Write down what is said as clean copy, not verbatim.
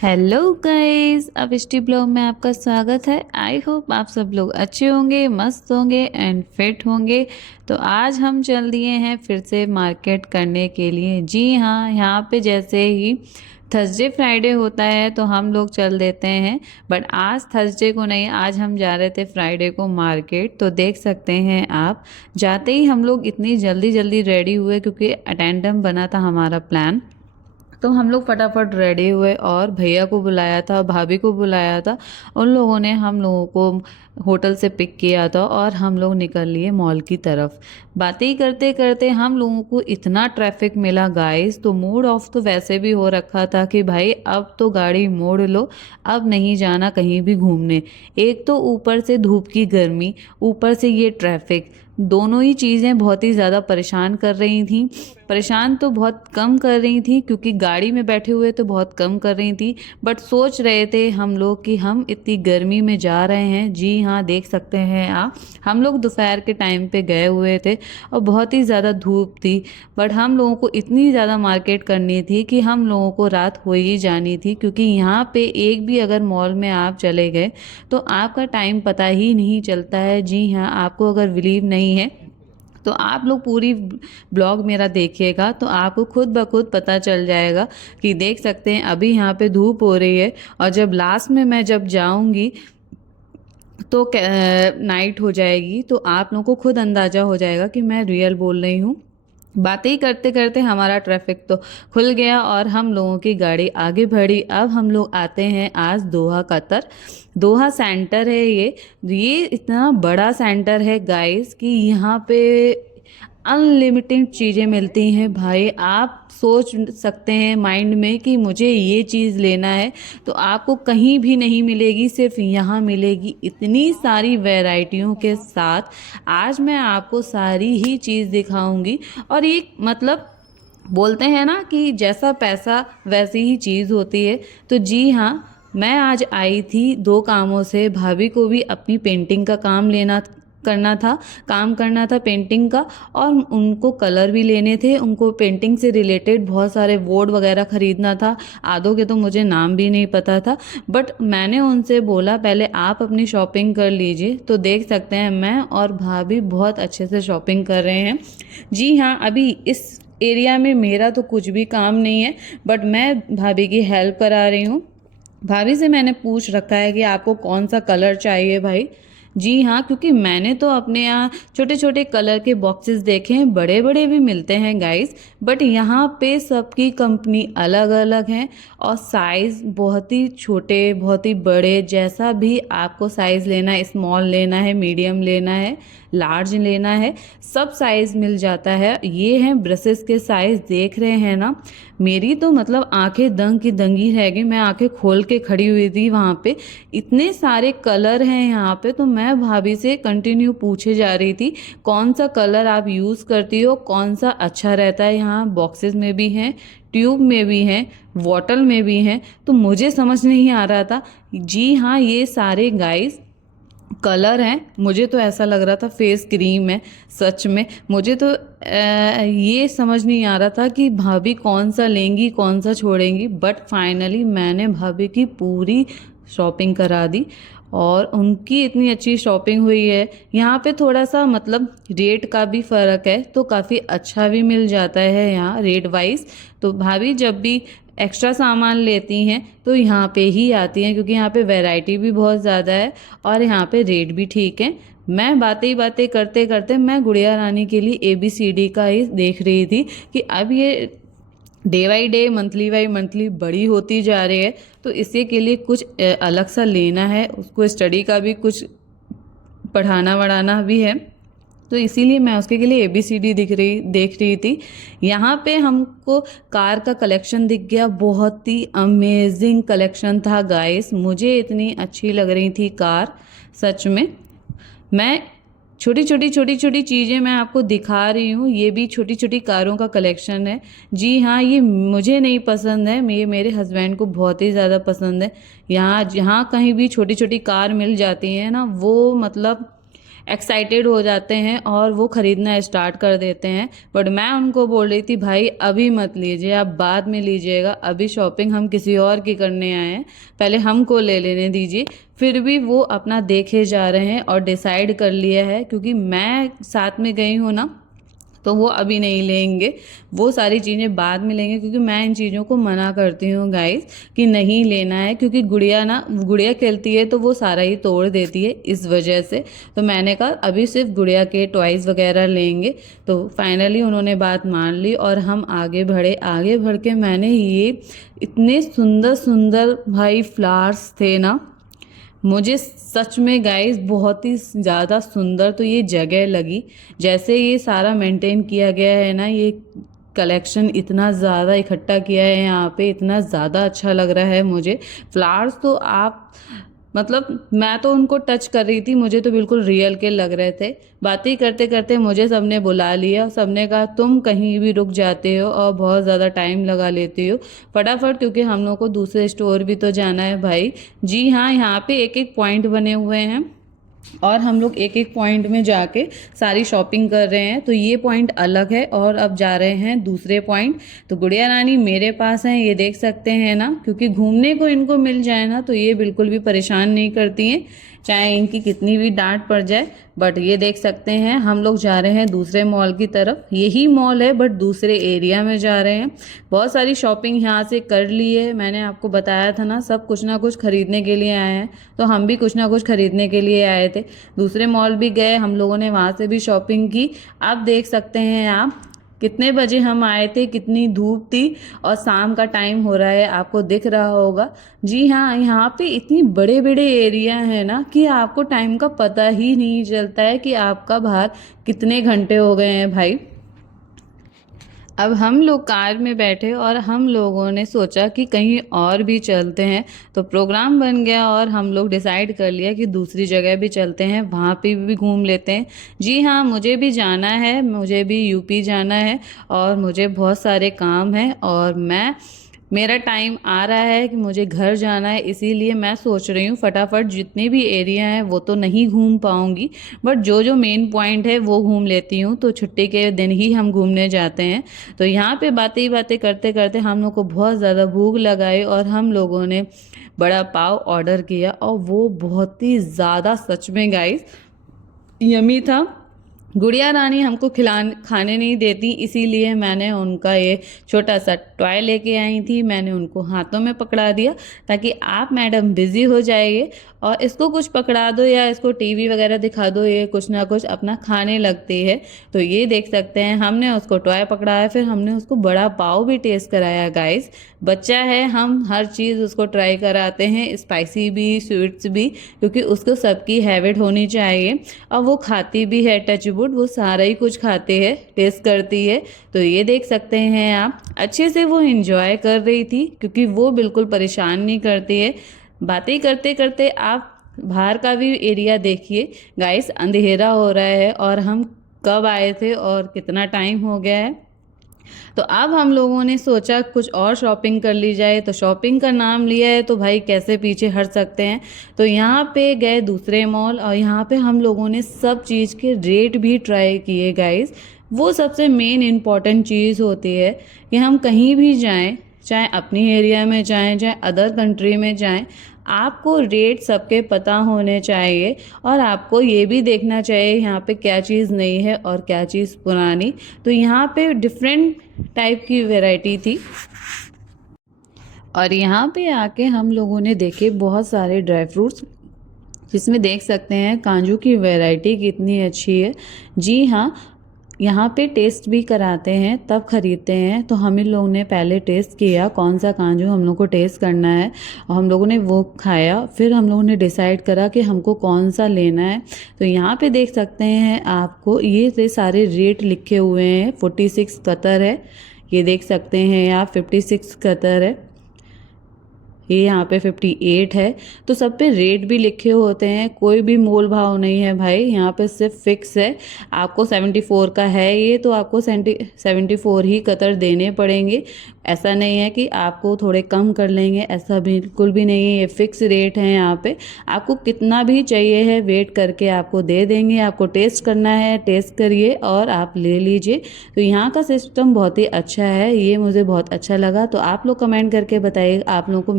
Hello guys, अविष्टि blog में आपका स्वागत है। आई होप आप सब लोग अच्छे होंगे, मस्त होंगे एंड फिट होंगे। तो आज हम चल दिए हैं फिर से मार्केट करने के लिए। जी हाँ, यहाँ पे जैसे ही थर्सडे फ्राइडे होता है तो हम लोग चल देते हैं, बट आज थर्सडे को नहीं, आज हम जा रहे थे फ्राइडे को मार्केट। तो देख सकते हैं आप, जाते ही हम लोग इतनी जल्दी जल्दी रेडी हुए क्योंकि अटेंडम बना था हमारा प्लान। तो हम लोग फटाफट रेडी हुए और भैया को बुलाया था, भाभी को बुलाया था। उन लोगों ने हम लोगों को होटल से पिक किया था और हम लोग निकल लिए मॉल की तरफ। बातें ही करते करते हम लोगों को इतना ट्रैफिक मिला गाइस, तो मूड ऑफ तो वैसे भी हो रखा था कि भाई अब तो गाड़ी मोड़ लो, अब नहीं जाना कहीं भी घूमने। एक तो ऊपर से धूप की गर्मी, ऊपर से ये ट्रैफिक, दोनों ही चीज़ें बहुत ही ज़्यादा परेशान कर रही थी। परेशान तो बहुत कम कर रही थी क्योंकि गाड़ी में बैठे हुए तो बहुत कम कर रही थी, बट सोच रहे थे हम लोग कि हम इतनी गर्मी में जा रहे हैं। जी हाँ, देख सकते हैं आप, हम लोग दोपहर के टाइम पे गए हुए थे और बहुत ही ज़्यादा धूप थी, बट हम लोगों को इतनी ज़्यादा मार्केट करनी थी कि हम लोगों को रात हो ही जानी थी। क्योंकि यहाँ पे एक भी अगर मॉल में आप चले गए तो आपका टाइम पता ही नहीं चलता है। जी हाँ, आपको अगर बिलीव नहीं है तो आप लोग पूरी ब्लॉग मेरा देखिएगा तो आपको खुद ब खुद पता चल जाएगा कि देख सकते हैं अभी यहाँ पे धूप हो रही है और जब लास्ट में मैं जब जाऊंगी तो नाइट हो जाएगी, तो आप लोगों को खुद अंदाजा हो जाएगा कि मैं रियल बोल रही हूँ। बातें ही करते करते हमारा ट्रैफिक तो खुल गया और हम लोगों की गाड़ी आगे बढ़ी। अब हम लोग आते हैं आज दोहा कतर। दोहा सेंटर है ये इतना बड़ा सेंटर है गाइस कि यहाँ पे अनलिमिटेड चीज़ें मिलती हैं। भाई आप सोच सकते हैं माइंड में कि मुझे ये चीज़ लेना है तो आपको कहीं भी नहीं मिलेगी, सिर्फ यहाँ मिलेगी इतनी सारी वैरायटियों के साथ। आज मैं आपको सारी ही चीज़ दिखाऊंगी और ये मतलब बोलते हैं ना कि जैसा पैसा वैसी ही चीज़ होती है। तो जी हाँ, मैं आज आई थी दो कामों से। भाभी को भी अपनी पेंटिंग का काम करना था पेंटिंग का, और उनको कलर भी लेने थे। उनको पेंटिंग से रिलेटेड बहुत सारे बोर्ड वगैरह खरीदना था, आधों के तो मुझे नाम भी नहीं पता था। बट मैंने उनसे बोला पहले आप अपनी शॉपिंग कर लीजिए। तो देख सकते हैं मैं और भाभी बहुत अच्छे से शॉपिंग कर रहे हैं। जी हाँ, अभी इस एरिया में मेरा तो कुछ भी काम नहीं है, बट मैं भाभी की हेल्प करा रही हूँ। भाभी से मैंने पूछ रखा है कि आपको कौन सा कलर चाहिए भाई। जी हाँ, क्योंकि मैंने तो अपने यहाँ छोटे छोटे कलर के बॉक्सेस देखे हैं, बड़े बड़े भी मिलते हैं गाइस, बट यहाँ पे सबकी कंपनी अलग अलग है और साइज़ बहुत ही छोटे बहुत ही बड़े, जैसा भी आपको साइज़ लेना है, स्मॉल लेना है, मीडियम लेना है, लार्ज लेना है, सब साइज़ मिल जाता है। ये हैं ब्रशेस के साइज़, देख रहे हैं ना। मेरी तो मतलब आंखें दंग की दंगी रह गई, मैं आंखें खोल के खड़ी हुई थी वहाँ पे। इतने सारे कलर हैं यहाँ पे, तो मैं भाभी से कंटिन्यू पूछे जा रही थी कौन सा कलर आप यूज़ करती हो, कौन सा अच्छा रहता है। यहाँ बॉक्सेस में भी हैं, ट्यूब में भी हैं, बॉटल में भी हैं, तो मुझे समझ नहीं आ रहा था। जी हाँ, ये सारे गाइस कलर हैं। मुझे तो ऐसा लग रहा था फेस क्रीम है, सच में मुझे तो ये समझ नहीं आ रहा था कि भाभी कौन सा लेंगी कौन सा छोड़ेंगी। बट फाइनली मैंने भाभी की पूरी शॉपिंग करा दी और उनकी इतनी अच्छी शॉपिंग हुई है। यहाँ पे थोड़ा सा मतलब रेट का भी फ़र्क है, तो काफ़ी अच्छा भी मिल जाता है यहाँ रेट वाइज। तो भाभी जब भी एक्स्ट्रा सामान लेती हैं तो यहाँ पे ही आती हैं, क्योंकि यहाँ पे वैरायटी भी बहुत ज़्यादा है और यहाँ पे रेट भी ठीक है। मैं बातें ही बातें करते करते मैं गुड़िया रानी के लिए ABCD का ही देख रही थी कि अब ये day by day monthly by monthly बड़ी होती जा रही है, तो इसी के लिए कुछ अलग सा लेना है, उसको स्टडी का भी कुछ पढ़ाना वढ़ाना भी है। तो इसीलिए मैं उसके लिए ABCD देख रही थी। यहाँ पे हमको कार का कलेक्शन दिख गया, बहुत ही अमेजिंग कलेक्शन था गाइस। मुझे इतनी अच्छी लग रही थी कार, सच में। मैं छोटी छोटी चीज़ें मैं आपको दिखा रही हूँ, ये भी छोटी छोटी कारों का कलेक्शन है। जी हाँ, ये मुझे नहीं पसंद है, ये मेरे हस्बैंड को बहुत ही ज़्यादा पसंद है। यहाँ जहाँ कहीं भी छोटी छोटी कार मिल जाती है ना, वो मतलब एक्साइटेड हो जाते हैं और वो ख़रीदना स्टार्ट कर देते हैं। बट मैं उनको बोल रही थी भाई अभी मत लीजिए, आप बाद में लीजिएगा, अभी शॉपिंग हम किसी और की करने आए हैं, पहले हमको ले लेने दीजिए। फिर भी वो अपना देखे जा रहे हैं और डिसाइड कर लिया है, क्योंकि मैं साथ में गई हूँ ना, तो वो अभी नहीं लेंगे, वो सारी चीज़ें बाद में लेंगे, क्योंकि मैं इन चीज़ों को मना करती हूँ गाइस कि नहीं लेना है, क्योंकि गुड़िया खेलती है तो वो सारा ही तोड़ देती है इस वजह से। तो मैंने कहा अभी सिर्फ गुड़िया के टॉयज़ वगैरह लेंगे। तो फाइनली उन्होंने बात मान ली और हम आगे बढ़े। आगे बढ़ के मैंने ये इतने सुंदर सुंदर भाई फ्लावर्स थे ना, मुझे सच में गाइस बहुत ही ज़्यादा सुंदर तो ये जगह लगी। जैसे ये सारा मेंटेन किया गया है ना, ये कलेक्शन इतना ज़्यादा इकट्ठा किया है यहाँ पे, इतना ज़्यादा अच्छा लग रहा है मुझे। फ्लावर्स तो आप मतलब मैं तो उनको टच कर रही थी, मुझे तो बिल्कुल रियल के लग रहे थे। बातें करते करते मुझे सबने बुला लिया, सबने कहा तुम कहीं भी रुक जाते हो और बहुत ज़्यादा टाइम लगा लेती हो फटाफट, क्योंकि हम लोग को दूसरे स्टोर भी तो जाना है भाई। जी हाँ, यहाँ पे एक एक पॉइंट बने हुए हैं और हम लोग एक एक पॉइंट में जाके सारी शॉपिंग कर रहे हैं। तो ये पॉइंट अलग है और अब जा रहे हैं दूसरे पॉइंट। तो गुड़िया रानी मेरे पास हैं, ये देख सकते हैं ना, क्योंकि घूमने को इनको मिल जाए ना तो ये बिल्कुल भी परेशान नहीं करती हैं, चाहे इनकी कितनी भी डांट पड़ जाए। बट ये देख सकते हैं हम लोग जा रहे हैं दूसरे मॉल की तरफ, यही मॉल है बट दूसरे एरिया में जा रहे हैं। बहुत सारी शॉपिंग यहाँ से कर ली है, मैंने आपको बताया था ना, सब कुछ ना कुछ खरीदने के लिए आए हैं, तो हम भी कुछ ना कुछ खरीदने के लिए आए थे। दूसरे मॉल भी गए हम लोगों ने, वहाँ से भी शॉपिंग की। आप देख सकते हैं आप कितने बजे हम आए थे, कितनी धूप थी और शाम का टाइम हो रहा है, आपको दिख रहा होगा। जी हाँ, यहाँ पे इतनी बड़े बड़े एरिया है ना कि आपको टाइम का पता ही नहीं चलता है कि आपका बाहर कितने घंटे हो गए हैं भाई। अब हम लोग कार में बैठे और हम लोगों ने सोचा कि कहीं और भी चलते हैं, तो प्रोग्राम बन गया और हम लोग डिसाइड कर लिया कि दूसरी जगह भी चलते हैं, वहाँ पे भी घूम लेते हैं। जी हाँ, मुझे भी जाना है, मुझे भी यूपी जाना है और मुझे बहुत सारे काम हैं और मेरा टाइम आ रहा है कि मुझे घर जाना है, इसीलिए मैं सोच रही हूँ फटाफट जितने भी एरिया हैं वो तो नहीं घूम पाऊँगी, बट जो जो मेन पॉइंट है वो घूम लेती हूँ। तो छुट्टी के दिन ही हम घूमने जाते हैं। तो यहाँ पे बातें ही बातें करते करते हम लोग को बहुत ज़्यादा भूख लगाई और हम लोगों ने बड़ा पाव ऑर्डर किया और वो बहुत ही ज़्यादा सच में गाइस यमी था। गुड़िया रानी हमको खाने नहीं देती, इसीलिए मैंने उनका ये छोटा सा टॉय लेके आई थी, मैंने उनको हाथों में पकड़ा दिया ताकि आप मैडम बिज़ी हो जाइए और इसको कुछ पकड़ा दो या इसको टीवी वगैरह दिखा दो, ये कुछ ना कुछ अपना खाने लगती है। तो ये देख सकते हैं हमने उसको टॉय पकड़ाया, फिर हमने उसको बड़ा पाव भी टेस्ट कराया गाइस। बच्चा है, हम हर चीज़ उसको ट्राई कराते हैं, स्पाइसी भी स्वीट्स भी, क्योंकि उसको सबकी हैबिट होनी चाहिए और वो खाती भी है, टच वुड वो सारा ही कुछ खाती है, टेस्ट करती है। तो ये देख सकते हैं आप, अच्छे से वो एंजॉय कर रही थी क्योंकि वो बिल्कुल परेशान नहीं करती है। बातें करते करते आप बाहर का भी एरिया देखिए गाइस, अंधेरा हो रहा है और हम कब आए थे और कितना टाइम हो गया है। तो अब हम लोगों ने सोचा कुछ और शॉपिंग कर ली जाए, तो शॉपिंग का नाम लिया है तो भाई कैसे पीछे हट सकते हैं। तो यहाँ पे गए दूसरे मॉल और यहाँ पे हम लोगों ने सब चीज़ के रेट भी ट्राई किए गाइस। वो सबसे मेन इम्पॉर्टेंट चीज़ होती है कि हम कहीं भी जाएं, चाहे अपनी एरिया में जाएं चाहे अदर कंट्री में जाएं, आपको रेट सबके पता होने चाहिए और आपको ये भी देखना चाहिए यहाँ पे क्या चीज़ नई है और क्या चीज़ पुरानी। तो यहाँ पे डिफरेंट टाइप की वैरायटी थी और यहाँ पे आके हम लोगों ने देखे बहुत सारे ड्राई फ्रूट्स, जिसमें देख सकते हैं काजू की वैरायटी कितनी अच्छी है। जी हाँ, यहाँ पे टेस्ट भी कराते हैं तब खरीदते हैं। तो हम इन लोगों ने पहले टेस्ट किया कौन सा काजू हम लोग को टेस्ट करना है और हम लोगों ने वो खाया, फिर हम लोगों ने डिसाइड करा कि हमको कौन सा लेना है। तो यहाँ पे देख सकते हैं आपको ये सारे रेट लिखे हुए हैं। 46 कतर है, ये देख सकते हैं आप 56 कतर है, ये यहाँ पे 58 है। तो सब पे रेट भी लिखे होते हैं, कोई भी मोल भाव नहीं है भाई, यहाँ पे सिर्फ फिक्स है। आपको 74 का है ये, तो आपको 74 ही कतर देने पड़ेंगे। ऐसा नहीं है कि आपको थोड़े कम कर लेंगे, ऐसा बिल्कुल भी नहीं है। ये फिक्स रेट है यहाँ पे। आपको कितना भी चाहिए है वेट करके आपको दे देंगे। आपको टेस्ट करना है, टेस्ट करिए और आप ले लीजिए। तो यहाँ का सिस्टम बहुत ही अच्छा है, ये मुझे बहुत अच्छा लगा। तो आप लोग कमेंट करके बताइए आप लोगों को